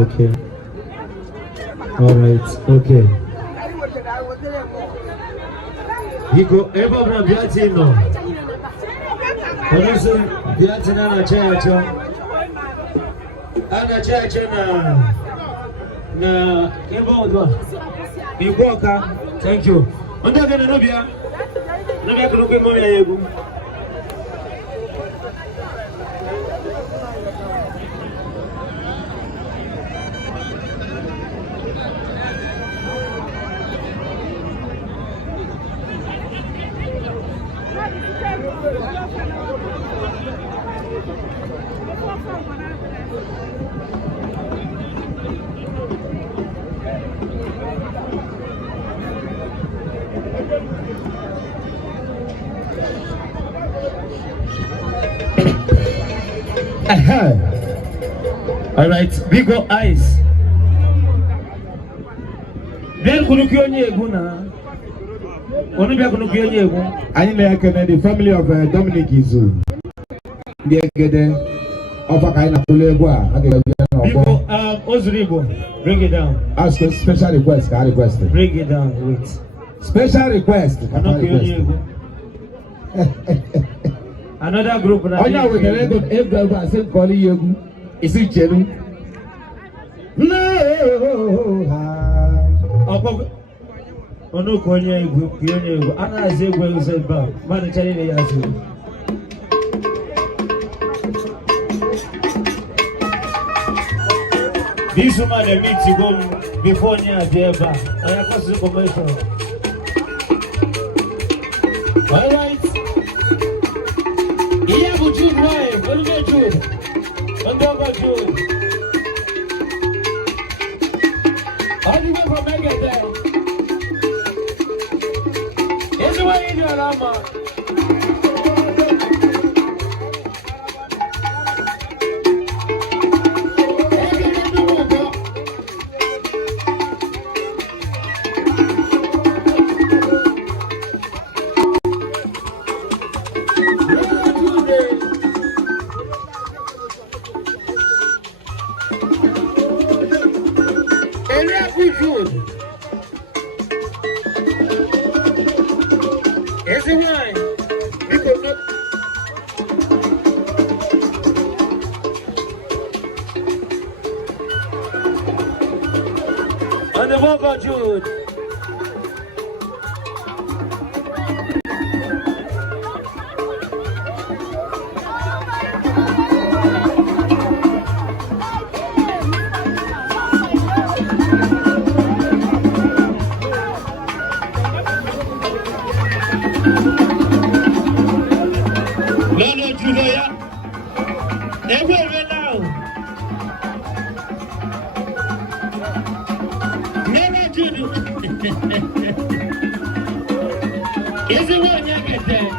Okay. All right. Okay. He go ever from Biatino. Honestly, Biatina na chacho. Ana chacho na kembo ndo. Bikoka. Thank you. Onda gana nobia. Nobia kuloke moya yegu. All right, we go eyes. Then kunukionye guna. Onu bia kunukionye gu. Ani me akene the family of Dominic Izu. Bia gede ofa kai na kule gu a agere bia na obo. Ozuribo, bring it down. Ask a special request, I request. Bring it down, wait. Special request. Another group na. Onya we can go everybody I say call you. Is it Jenu? No. Ono konye igwe ana aze igwe uzeba man chali ne yasu. This woman they meet to go before near Deba. I have to commercial. All right. Iya buju boy, what do you do? Ondoba Jude. How do you go from Megadeth? Is the way in your lama? Ondoba Jude. Lolo Julia. Everywhere now. Never Jude. Is the one you get there?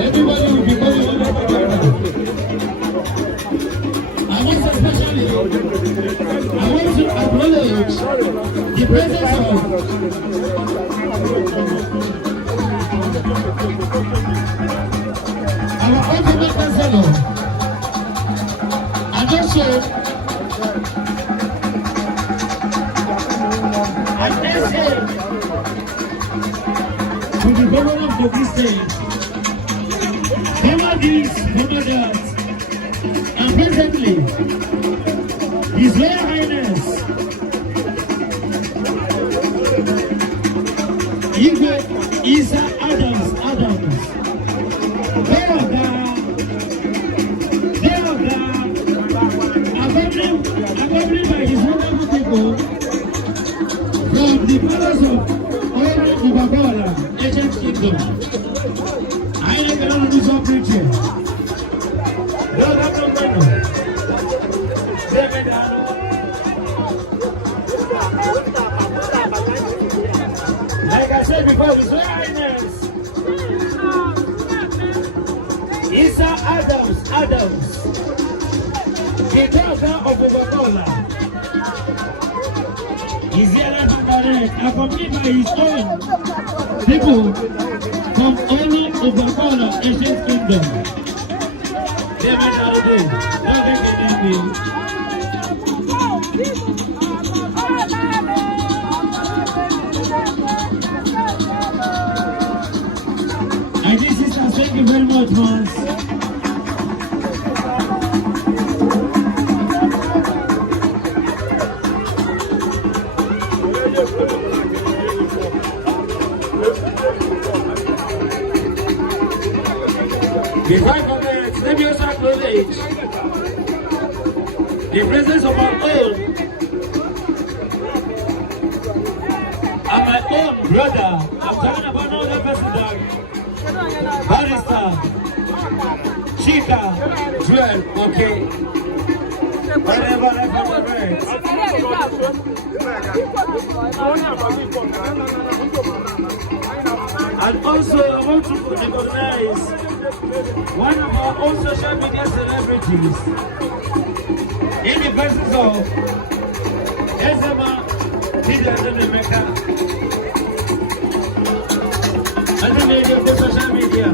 Everybody will be going on I want to acknowledge the presence of our ultimate counselor, and also came to the governor of this state, former this, former that, and presently, His Royal Highness, Igwe Isa Adams, accompanied by his wonderful people from the palace of Oro Ubagola, ancient kingdom. I cannot do some preaching. Like I said before, His Royal Highness Isa Adams, the daughter of Ubagola, is here to direct, accompanied by his own people from Oro Ubagola, ancient kingdom. And this sisters, thank you very much, man. Before I forget, let me also acknowledge the presence of our own and my own brother. I'm talking about no other person than Barrister Chika Joel, okay? Whenever I forget. And also, I want to recognize one of our own social media celebrities in the presence of Ezema Emeka, and the lady of the social media.